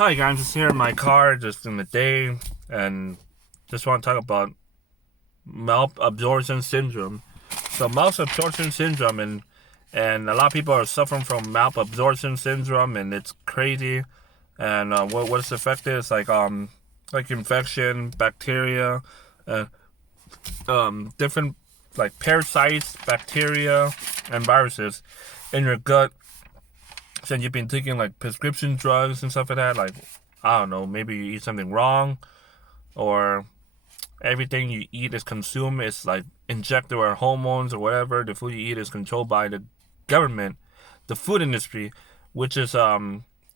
Hi guys, just here in my car, just in the day, and just want to talk about malabsorption syndrome. So malabsorption syndrome, and a lot of people are suffering from malabsorption syndrome, and it's crazy. And what it's affected is like infection, bacteria, uh, different like parasites, bacteria, and viruses in your gut. Since you've been taking like prescription drugs and stuff like that, like I don't know, maybe you eat something wrong, or everything you eat is consumed is like injected or hormones or whatever. The food you eat is controlled by the government, the food industry, which is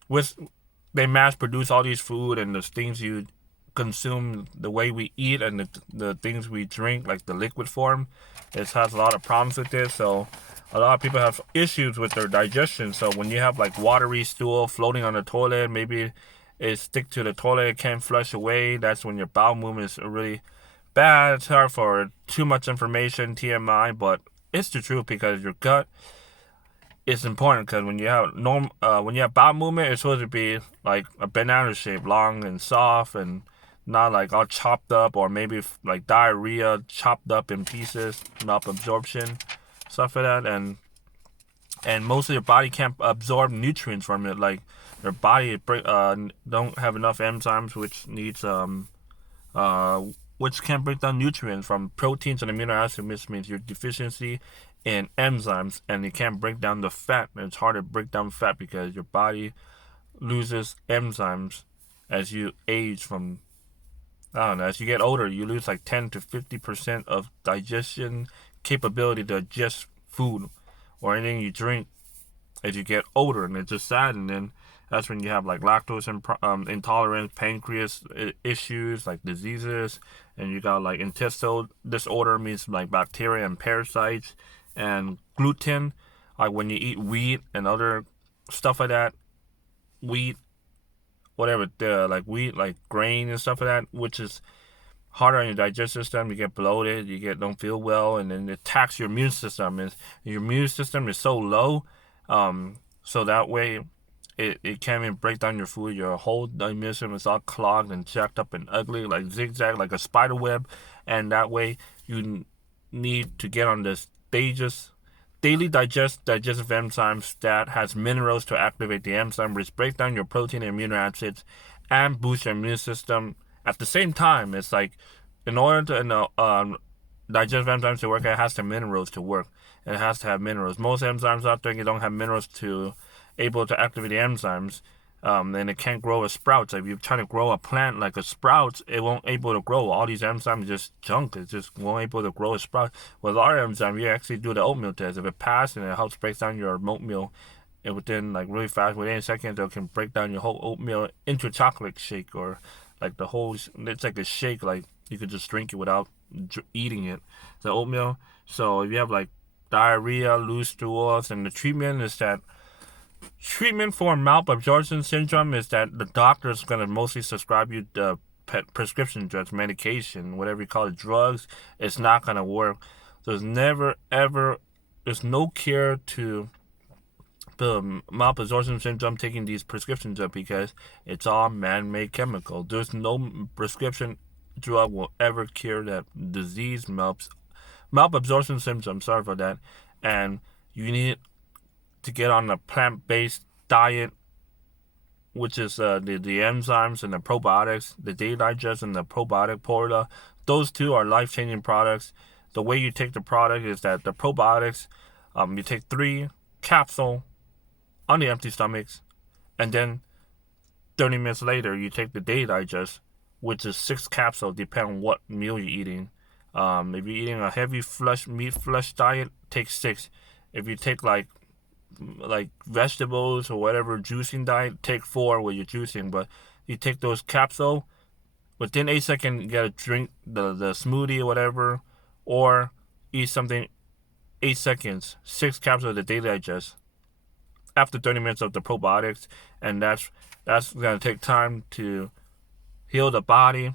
which they mass produce all these food and the things you consume, the way we eat and the things we drink, like the liquid form. It has a lot of problems with this. So a lot of people have issues with their digestion. So when you have like watery stool floating on the toilet, maybe it stick to the toilet, it can't flush away. That's when your bowel movement is really bad. It's hard for too much information, TMI, but it's the truth because your gut is important. Because when you have bowel movement, it's supposed to be like a banana shape, long and soft, and not like all chopped up, or maybe like diarrhea, chopped up in pieces, malabsorption, stuff like that, and most of your body can't absorb nutrients from it. Like your body don't have enough enzymes, which can break down nutrients from proteins and amino acids, which means your deficiency in enzymes, and it can't break down the fat. And it's hard to break down fat because your body loses enzymes as you age. From I don't know, as you get older, you lose like 10 to 50% of digestion capability to digest food or anything you drink as you get older, and it's just sad. And then that's when you have like lactose intolerance, pancreas issues, like diseases, and you got like intestinal disorder, means like bacteria and parasites, and gluten, like when you eat wheat and other stuff like that, wheat, whatever, like wheat, like grain and stuff like that, which is harder on your digestive system. You get bloated, don't feel well, and then it attacks your immune system. And your immune system is so low, so that way it can't even break down your food. Your whole immune system is all clogged and jacked up and ugly, like zigzag, like a spider web. And that way you need to get on this stages daily digestive enzymes that has minerals to activate the enzyme, which break down your protein and amino acids and boost your immune system at the same time. It's like in order to digestive enzymes to work, it has the minerals to work. It has to have minerals. Most enzymes out there, you don't have minerals to able to activate the enzymes. And it can't grow as sprouts. Like if you're trying to grow a plant like a sprout, it won't able to grow. All these enzymes just junk. It just won't able to grow a sprout. With our enzyme, you actually do the oatmeal test. If it passes and it helps break down your oatmeal, and within like really fast, within seconds, it can break down your whole oatmeal into a chocolate shake, or like the whole. It's like a shake. Like you could just drink it without eating it. The oatmeal. So if you have like diarrhea, loose stools, and the treatment is that treatment for malabsorption syndrome is that the doctor is going to mostly prescribe you the prescription drugs, medication, whatever you call it, drugs. It's not going to work. There's never ever, there's no cure to the malabsorption syndrome taking these prescription drugs, because it's all man-made chemical. There's no prescription drug will ever cure that disease, malabsorption syndrome. Sorry for that. And you need to get on a plant-based diet, which is the enzymes and the probiotics, the Daily Digest and the probiotic porta. Those two are life-changing products. The way you take the product is that the probiotics, you take 3 capsules on the empty stomachs, and then 30 minutes later you take the Daily Digest, which is 6 capsules, depending on what meal you're eating. If you're eating a heavy meat flesh diet, take 6. If you take like vegetables or whatever juicing diet, take 4 with your juicing. But you take those capsules, within 8 seconds you gotta drink the smoothie or whatever, or eat something 8 seconds, 6 capsules of the Daily Digest after 30 minutes of the probiotics. And that's gonna take time to heal the body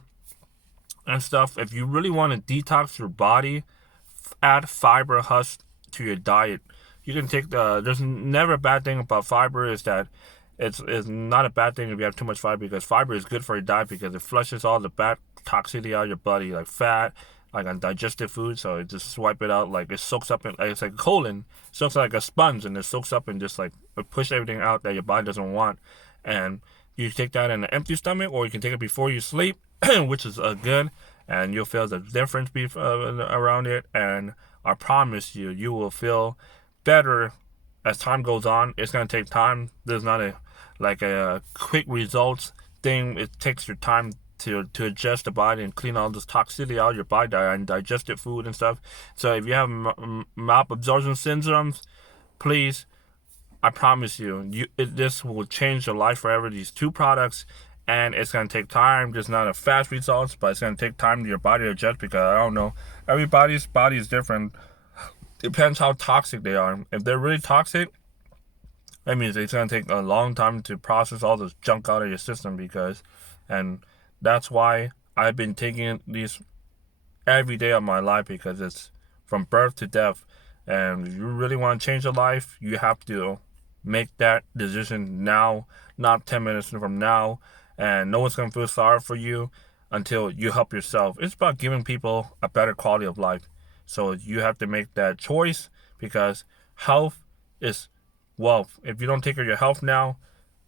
and stuff. If you really want to detox your body, add fiber husk to your diet. You can take there's never a bad thing about fiber, is that it's not a bad thing if you have too much fiber, because fiber is good for your diet because it flushes all the bad toxicity out of your body, like fat, like undigested food. So it just swipe it out, like it soaks up in, like it's like colon, soaks like a sponge, and it soaks up and just like push everything out that your body doesn't want. And you take that in an empty stomach, or you can take it before you sleep, which is good, and you'll feel the difference around it. And I promise you, you will feel better as time goes on. It's gonna take time. There's not a quick results thing. It takes your time to adjust the body and clean all this toxicity out of your body and digested food and stuff. So if you have malabsorption syndromes, please, I promise you, this will change your life forever. These two products, and it's gonna take time. There's not a fast results, but it's gonna take time to your body to adjust, because I don't know, everybody's body is different. Depends how toxic they are. If they're really toxic, that means it's gonna take a long time to process all this junk out of your system. And that's why I've been taking these every day of my life, because it's from birth to death. And if you really want to change your life, you have to make that decision now, not 10 minutes from now. And no one's going to feel sorry for you until you help yourself. It's about giving people a better quality of life. So you have to make that choice, because health is wealth. If you don't take care of your health now,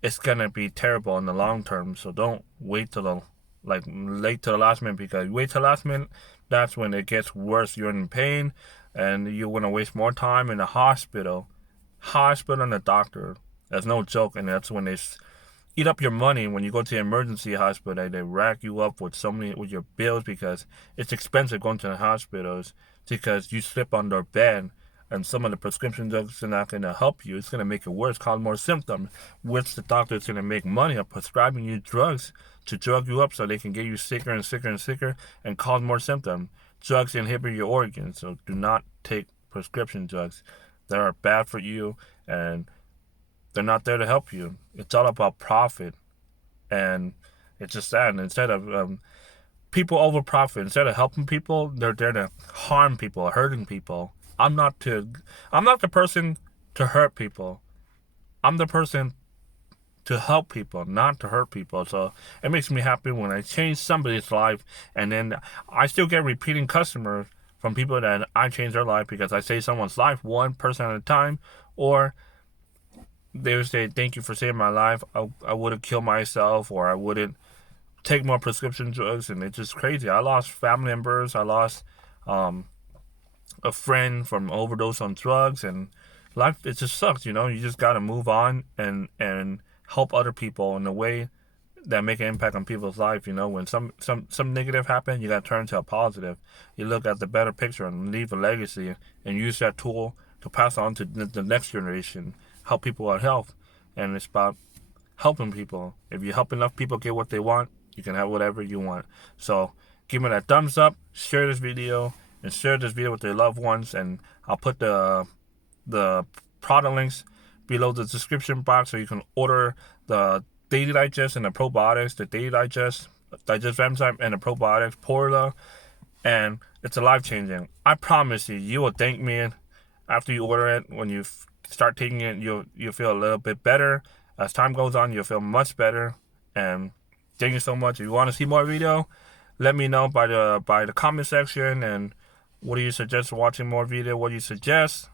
it's going to be terrible in the long term. So don't wait till the late to the last minute, because you wait till the last minute, that's when it gets worse. You're in pain, and you're going to waste more time in the hospital and the doctor. That's no joke. And that's when they eat up your money. When you go to the emergency hospital, they rack you up with your bills, because it's expensive going to the hospitals, because you slip on their bed, and some of the prescription drugs are not going to help you. It's going to make it worse, cause more symptoms, which the doctor is going to make money of prescribing you drugs to drug you up, so they can get you sicker and sicker and sicker and cause more symptoms. Drugs inhibit your organs, so do not take prescription drugs. They are bad for you, and they're not there to help you. It's all about profit, and it's just sad. And instead of people over profit, instead of helping people, they're there to harm people, hurting people. I'm not the person to hurt people. I'm the person to help people, not to hurt people. So it makes me happy when I change somebody's life, and then I still get repeating customers from people that I change their life, because I save someone's life one person at a time, or they would say, thank you for saving my life. I would have killed myself, or I wouldn't take more prescription drugs. And it's just crazy. I lost family members. I lost a friend from overdose on drugs, and life, it just sucks. You just got to move on and help other people in a way that make an impact on people's life. When some negative happen, you got to turn to a positive. You look at the better picture and leave a legacy, and use that tool to pass on to the next generation. Help people with health, and it's about helping people. If you help enough people get what they want, you can have whatever you want. So give me that thumbs up, share this video, and share this video with your loved ones. And I'll put the product links below the description box, so you can order the Daily Digest and the probiotics, the Daily Digest enzyme, and the probiotics, Porla, and it's a life changing. I promise you, you will thank me after you order it. When you start taking it, you'll feel a little bit better. As time goes on, you'll feel much better. And thank you so much. If you want to see more video, let me know by the comment section. And what do you suggest watching more video? What do you suggest?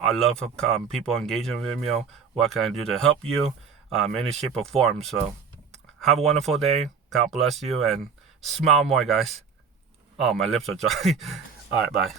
I love people engaging with me. What can I do to help you? Any shape or form. So have a wonderful day. God bless you, and smile more, guys. Oh, my lips are dry. All right, bye.